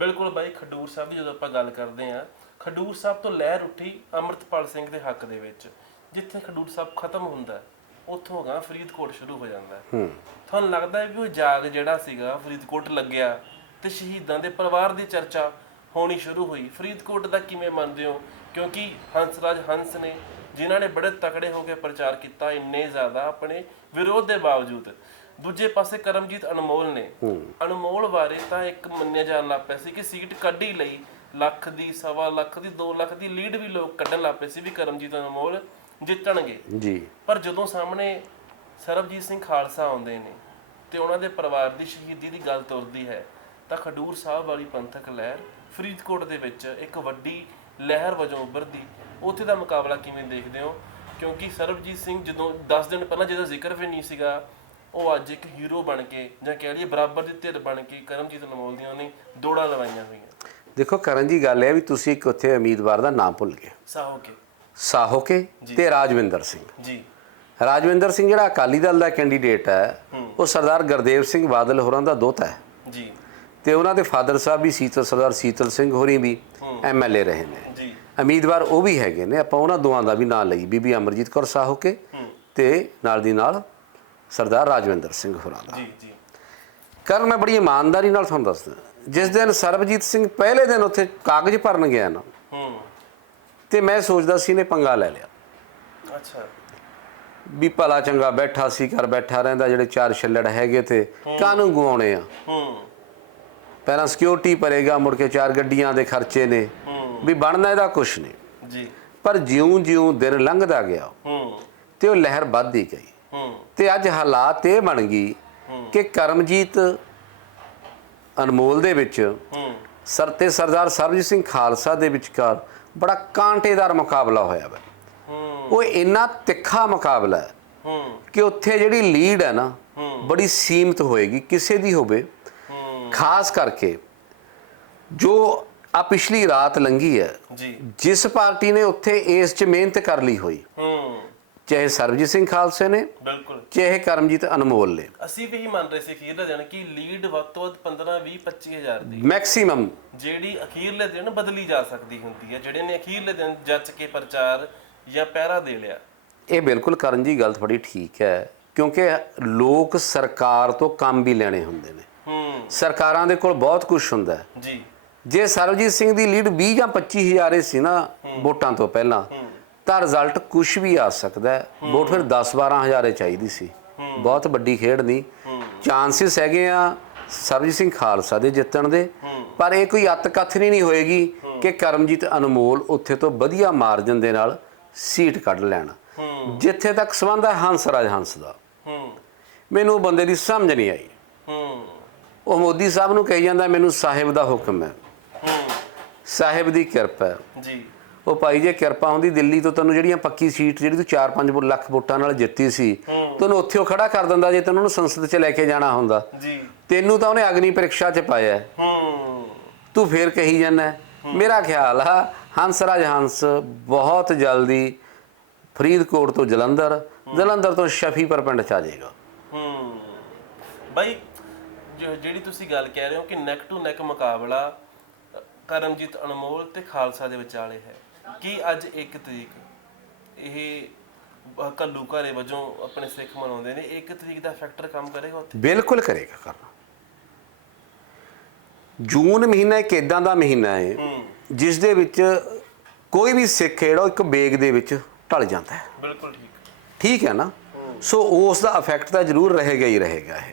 ਬਿਲਕੁਲ ਬਾਈ ਖਡੂਰ ਸਾਹਿਬ ਦੀ ਜਦੋਂ ਆਪਾਂ ਗੱਲ ਕਰਦੇ ਆ ਖਡੂਰ ਸਾਹਿਬ ਤੋਂ ਲਹਿਰ ਉੱਠੀ ਅੰਮ੍ਰਿਤਪਾਲ ਸਿੰਘ ਦੇ ਹੱਕ ਦੇ ਵਿੱਚ ਜਿੱਥੇ ਖਡੂਰ ਸਾਹਿਬ ਖਤਮ ਹੁੰਦਾ ਉੱਥੋਂ ਗਾ ਫਰੀਦਕੋਟ ਸ਼ੁਰੂ ਹੋ ਜਾਂਦਾ। ਹੂੰ। ਤੁਹਾਨੂੰ ਲੱਗਦਾ ਹੈ ਵੀ ਉਹ ਜਾਗ ਜਿਹੜਾ ਸੀਗਾ ਫਰੀਦਕੋਟ ਲੱਗਿਆ ਤੇ ਸ਼ਹੀਦਾਂ ਦੇ ਪਰਿਵਾਰ ਦੀ ਚਰਚਾ ਹੋਣੀ ਸ਼ੁਰੂ ਹੋਈ। ਫਰੀਦਕੋਟ ਦਾ ਕਿਵੇਂ ਮੰਨਦੇ ਹੋ? ਕਿਉਂਕਿ ਹੰਸਰਾਜ ਹੰਸ ਨੇ ਜਿਨ੍ਹਾਂ ਨੇ ਬੜੇ ਤਕੜੇ ਹੋ ਕੇ ਪ੍ਰਚਾਰ ਕੀਤਾ ਇੰਨੇ ਜ਼ਿਆਦਾ ਆਪਣੇ ਵਿਰੋਧ ਦੇ ਬਾਵਜੂਦ। ਦੂਜੇ ਪਾਸੇ ਕਰਮਜੀਤ ਅਨਮੋਲ ਨੇ। ਅਨਮੋਲ ਬਾਰੇ ਤਾਂ ਇੱਕ ਮੰਨਿਆ ਜਾਣ ਲੱਗ ਪਿਆ ਸੀ ਕਿ ਸੀਟ ਕੱਢ ਲਈ ਲੱਖ ਦੀ ਸਵਾ ਲੱਖ ਦੀ 2 ਲੱਖ ਦੀ ਲੀਡ ਵੀ ਲੋਕ ਕੱਢਣ ਲੱਗ ਪਏ ਸੀ ਵੀ ਕਰਮਜੀਤ ਅਨਮੋਲ ਜਿੱਤਣਗੇ। ਜੀ। ਪਰ ਜਦੋਂ ਸਾਹਮਣੇ ਸਰਬਜੀਤ ਸਿੰਘ ਖਾਲਸਾ ਆਉਂਦੇ ਨੇ ਤੇ ਉਹਨਾਂ ਦੇ ਪਰਿਵਾਰ ਦੀ ਸ਼ਹੀਦੀ ਦੀ ਗੱਲ ਤੁਰਦੀ ਹੈ ਤਾਂ ਖਡੂਰ ਸਾਹਿਬ ਵਾਲੀ ਪੰਥਕ ਲਹਿਰ ਫਰੀਦਕੋਟ ਦੇ ਵਿੱਚ ਇੱਕ ਵੱਡੀ ਲਹਿਰ ਵਜੋਂ ਉੱਭਰਦੀ। ਉੱਥੇ ਦਾ ਮੁਕਾਬਲਾ ਕਿਵੇਂ ਦੇਖਦੇ ਹੋ? ਕਿਉਂਕਿ ਸਰਬਜੀਤ ਸਿੰਘ ਜਦੋਂ 10 ਦਿਨ ਪਹਿਲਾਂ ਜਿਹਦਾ ਜ਼ਿਕਰ ਵੀ ਨਹੀਂ ਸੀਗਾ ਉਹ ਅੱਜ ਇੱਕ ਹੀਰੋ ਬਣ ਕੇ ਜਾਂ ਕਹਿ ਲਈਏ ਬਰਾਬਰ ਦੀ ਧਿਰ ਬਣ ਕੇ ਕਰਮਜੀਤ ਅਨਮੋਲ ਦੀਆਂ ਨੇ ਦੌੜਾਂ ਲਵਾਈਆਂ ਹੋਈਆਂ। ਦੇਖੋ ਕਰਨ ਜੀ ਗੱਲ ਹੈ ਵੀ ਤੁਸੀਂ ਇੱਕ ਉੱਥੇ ਉਮੀਦਵਾਰ ਦਾ ਨਾਮ ਭੁੱਲ ਗਏ। ਸਾਹੋ ਕੇ ਸਾਹੋਕੇ ਤੇ ਰਾਜਵਿੰਦਰ ਸਿੰਘ। ਜੀ। ਰਾਜਵਿੰਦਰ ਸਿੰਘ ਜਿਹੜਾ ਅਕਾਲੀ ਦਲ ਦਾ ਕੈਂਡੀਡੇਟ ਹੈ ਉਹ ਸਰਦਾਰ ਗੁਰਦੇਵ ਸਿੰਘ ਬਾਦਲ ਹੋਰਾਂ ਦਾ ਦੋਤਾ ਹੈ। ਜੀ। ਤੇ ਉਹਨਾਂ ਦੇ ਫਾਦਰ ਸਾਹਿਬ ਵੀ ਸੀਤਲ ਸਰਦਾਰ ਸੀਤਲ ਸਿੰਘ ਹੋਰੀ ਵੀ ਐਮਐਲਏ ਰਹੇ ਨੇ। ਜੀ। ਉਮੀਦਵਾਰ ਉਹ ਵੀ ਹੈਗੇ ਨੇ ਆਪਾਂ ਉਹਨਾਂ ਦੋਆਂ ਦਾ ਵੀ ਨਾਂ ਲਈ ਬੀਬੀ ਅਮਰਜੀਤ ਕੌਰ ਸਾਹੋਕੇ ਤੇ ਨਾਲ ਦੀ ਨਾਲ ਸਰਦਾਰ ਰਾਜਵਿੰਦਰ ਸਿੰਘ ਹੋਰਾਂ ਦਾ। ਜੀ ਜੀ। ਕਰਨ ਮੈਂ ਬੜੀ ਇਮਾਨਦਾਰੀ ਨਾਲ ਤੁਹਾਨੂੰ ਦੱਸਦਾ। ਜਿਸ ਦਿਨ ਸਰਬਜੀਤ ਸਿੰਘ ਪਹਿਲੇ ਦਿਨ ਉੱਥੇ ਕਾਗਜ਼ ਭਰਨ ਗਿਆ ਨਾ ਹੂੰ। ਤੇ ਮੈਂ ਸੋਚਦਾ ਸੀ ਨੇ ਪੰਗਾ ਲੈ ਲਿਆ। ਅੱਛਾ। ਵੀ ਭਲਾ ਚੰਗਾ ਬੈਠਾ ਸੀ ਘਰ ਬੈਠਾ ਰਹਿੰਦਾ ਜਿਹੜੇ ਚਾਰ ਛੱਲੜ ਹੈਗੇ ਤੇ ਕਾਹਨੂੰ ਗਵਾਉਣੇ ਆ? ਹੂੰ। ਪਹਿਲਾਂ ਸਿਕਿਉਰਿਟੀ ਭਰੇਗਾ ਮੁੜ ਕੇ ਚਾਰ ਗੱਡੀਆਂ ਦੇ ਖਰਚੇ ਨੇ। ਵੀ ਬਣਨਾ ਇਹਦਾ ਕੁਛ ਨਹੀਂ। ਜੀ। ਪਰ ਜਿਉਂ-ਜਿਉਂ ਦਿਨ ਲੰਘਦਾ ਗਿਆ ਹੂੰ। ਤੇ ਉਹ ਲਹਿਰ ਵੱਧਦੀ ਗਈ। ਤੇ ਅੱਜ ਹਾਲਾਤ ਇਹ ਬਣ ਗਈ ਕਿ ਕਰਮਜੀਤ ਅਨਮੋਲ ਦੇ ਵਿੱਚ ਹੂੰ ਸਰ ਤੇ ਸਰਦਾਰ ਸਰਬਜੀਤ ਸਿੰਘ ਖਾਲਸਾ ਦੇ ਵਿਚਕਾਰ ਬੜਾ ਕਾਂਟੇਦਾਰ ਮੁਕਾਬਲਾ ਹੋਇਆ ਹੂੰ ਉਹ ਇੰਨਾ ਤਿੱਖਾ ਮੁਕਾਬਲਾ ਹੈ ਕਿ ਉੱਥੇ ਜਿਹੜੀ ਲੀਡ ਹੈ ਨਾ ਬੜੀ ਸੀਮਤ ਹੋਏਗੀ ਕਿਸੇ ਦੀ ਹੋਵੇ। ਖਾਸ ਕਰਕੇ ਜੋ ਆ ਪਿਛਲੀ ਰਾਤ ਲੰਗੀ ਹੈ ਜਿਸ ਪਾਰਟੀ ਨੇ ਉੱਥੇ ਇਸ 'ਚ ਮਿਹਨਤ ਕਰ ਲਈ ਹੋਈ ਹੂੰ ਚਾਹੇ ਸਰਬਜੀਤ ਸਿੰਘ ਖਾਲਸੇ ਨੇ ਬਿਲਕੁਲ। ਚਾਹੇ ਕਰਮਜੀਤ ਅਨਮੋਲ ਨੇ। ਅਸੀਂ ਵੀ ਹੀ ਮੰਨ ਰਹੇ ਸੀ ਅਖੀਰਲੇ ਦਿਨ ਕਿ ਲੀਡ ਵੱਧ ਤੋਂ ਵੱਧ 15 20 25000 ਦੀ ਮੈਕਸਿਮਮ ਜਿਹੜੀ ਅਖੀਰਲੇ ਦਿਨ ਬਦਲੀ ਜਾ ਸਕਦੀ ਹੁੰਦੀ ਹੈ ਜਿਹੜੇ ਨੇ ਅਖੀਰਲੇ ਦਿਨ ਜੱਜ ਕੇ ਪ੍ਰਚਾਰ ਜਾਂ ਪਹਿਰਾ ਦੇ ਲਿਆ। ਇਹ ਬਿਲਕੁਲ ਕਰਨ ਜੀ ਗੱਲ ਥੋੜੀ ਠੀਕ ਹੈ ਕਿਉਂਕਿ ਲੋਕ ਸਰਕਾਰ ਤੋਂ ਕੰਮ ਵੀ ਲੈਣੇ ਹੁੰਦੇ ਨੇ। ਹੂੰ। ਸਰਕਾਰਾਂ ਦੇ ਕੋਲ ਬਹੁਤ ਕੁਝ ਹੁੰਦਾ ਹੈ। ਜੀ। ਜੇ ਸਰਬਜੀਤ ਸਿੰਘ ਦੀ ਲੀਡ 20 ਜਾਂ 25 ਹਜ਼ਾਰੇ ਸੀ ਨਾ ਵੋਟਾਂ ਤੋਂ ਪਹਿਲਾਂ ਤਾਂ ਰਿਜ਼ਲਟ ਕੁਝ ਵੀ ਆ ਸਕਦਾ ਹੈ। ਵੋਟ ਫਿਰ 10 12 ਚਾਹੀਦੀ ਸੀ। ਬਹੁਤ ਵੱਡੀ ਖੇਡ ਨਹੀਂ। ਚਾਂਸਸ ਹੈਗੇ ਆ ਸਰਬਜੀਤ ਸਿੰਘ ਖਾਲਸਾ ਦੇ ਜਿੱਤਣ ਦੇ। ਪਰ ਇਹ ਕੋਈ ਅੱਤ ਨਹੀਂ ਹੋਏਗੀ ਕਿ ਕਰਮਜੀਤ ਅਨਮੋਲ ਉੱਥੇ ਤੋਂ ਵਧੀਆ ਮਾਰਜਨ ਦੇ ਨਾਲ ਸੀਟ ਕੱਢ ਲੈਣ। ਜਿੱਥੇ ਤੱਕ ਸੰਬੰਧ ਹੈ ਹੰਸਰਾਜ ਹੰਸ ਦਾ। ਮੈਨੂੰ ਬੰਦੇ ਦੀ ਸਮਝ ਨਹੀਂ ਆਈ। ਉਹ ਮੋਦੀ ਸਾਹਿਬ ਨੂੰ ਕਹੀ ਜਾਂਦਾ, ਮੈਨੂੰ ਸਾਹਿਬ ਦਾ ਹੁਕਮ ਹੈ। ਸਾਹਿਬ ਦੀ ਕਿਰਪਾ ਹੈ। ਜੀ। ਉਹ ਭਾਈ ਜੇ ਕਿਰਪਾ ਹੁੰਦੀ ਦਿੱਲੀ ਤੋਂ ਤੈਨੂੰ ਜਿਹੜੀਆਂ ਪੱਕੀ ਸੀਟ ਜਿਹੜੀ ਤੂੰ 4-5 ਲੱਖ ਵੋਟਾਂ ਨਾਲ ਜਿੱਤੀ ਸੀ ਤੈਨੂੰ ਉੱਥੇ ਉਹ ਖੜਾ ਕਰ ਦਿੰਦਾ ਜੇ ਤੈਨੂੰ ਉਹਨੂੰ ਸੰਸਦ 'ਚ ਲੈ ਕੇ ਜਾਣਾ ਹੁੰਦਾ। ਜੀ। ਤੈਨੂੰ ਤਾਂ ਉਹਨੇ ਅਗਨੀ ਪ੍ਰੀਖਿਆ 'ਚ ਪਾਇਆ। ਹੈ। ਤੂੰ ਫੇਰ ਕਹੀ ਜਾਂਦਾ। ਮੇਰਾ ਖਿਆਲ ਆ ਹੰਸਰਾਜ ਹੰਸ ਬਹੁਤ ਜਲਦੀ ਫਰੀਦਕੋਟ ਤੋਂ ਜਲੰਧਰ ਜਲੰਧਰ ਤੋਂ ਸ਼ਫੀਪੁਰ ਪਿੰਡ ਚ ਆ ਜਾਏਗਾ। ਹੂੰ। ਬਾਈ ਜਿਹੜੀ ਤੁਸੀਂ ਗੱਲ ਕਹਿ ਰਹੇ ਹੋ ਕਿ ਨੈਕ ਟੂ ਨੈਕ ਮੁਕਾਬਲਾ ਕਰਮਜੀਤ ਅਨਮੋਲ ਤੇ ਖਾਲਸਾ ਦੇ ਵਿਚਾਲੇ ਹੈ। ਕੀ ਅੱਜ 1 ਤਰੀਕ? ਇਹ ਘੱਲੂ ਘਾਰੇ ਵਜੋਂ ਆਪਣੇ ਸਿੱਖ ਮਨਾਉਂਦੇ ਨੇ। 1 ਤਰੀਕ ਦਾ ਫੈਕਟਰ ਕੰਮ ਕਰੇਗਾ ਉੱਥੇ? ਬਿਲਕੁਲ ਕਰੇਗਾ ਕਰਨਾ। ਜੂਨ ਮਹੀਨਾ ਇੱਕ ਇਦਾਂ ਦਾ ਮਹੀਨਾ ਹੈ। ਜਿਸ ਦੇ ਵਿੱਚ ਕੋਈ ਵੀ ਸਿੱਖ ਜਿਹੜਾ ਇੱਕ ਬੇਗ ਦੇ ਵਿੱਚ ਢਲ ਜਾਂਦਾ ਹੈ। ਬਿਲਕੁਲ ਠੀਕ। ਠੀਕ ਹੈ ਨਾ? ਸੋ ਉਸ ਦਾ ਇਫੈਕਟ ਤਾਂ ਜ਼ਰੂਰ ਰਹੇਗਾ ਹੀ ਰਹੇਗਾ ਇਹ।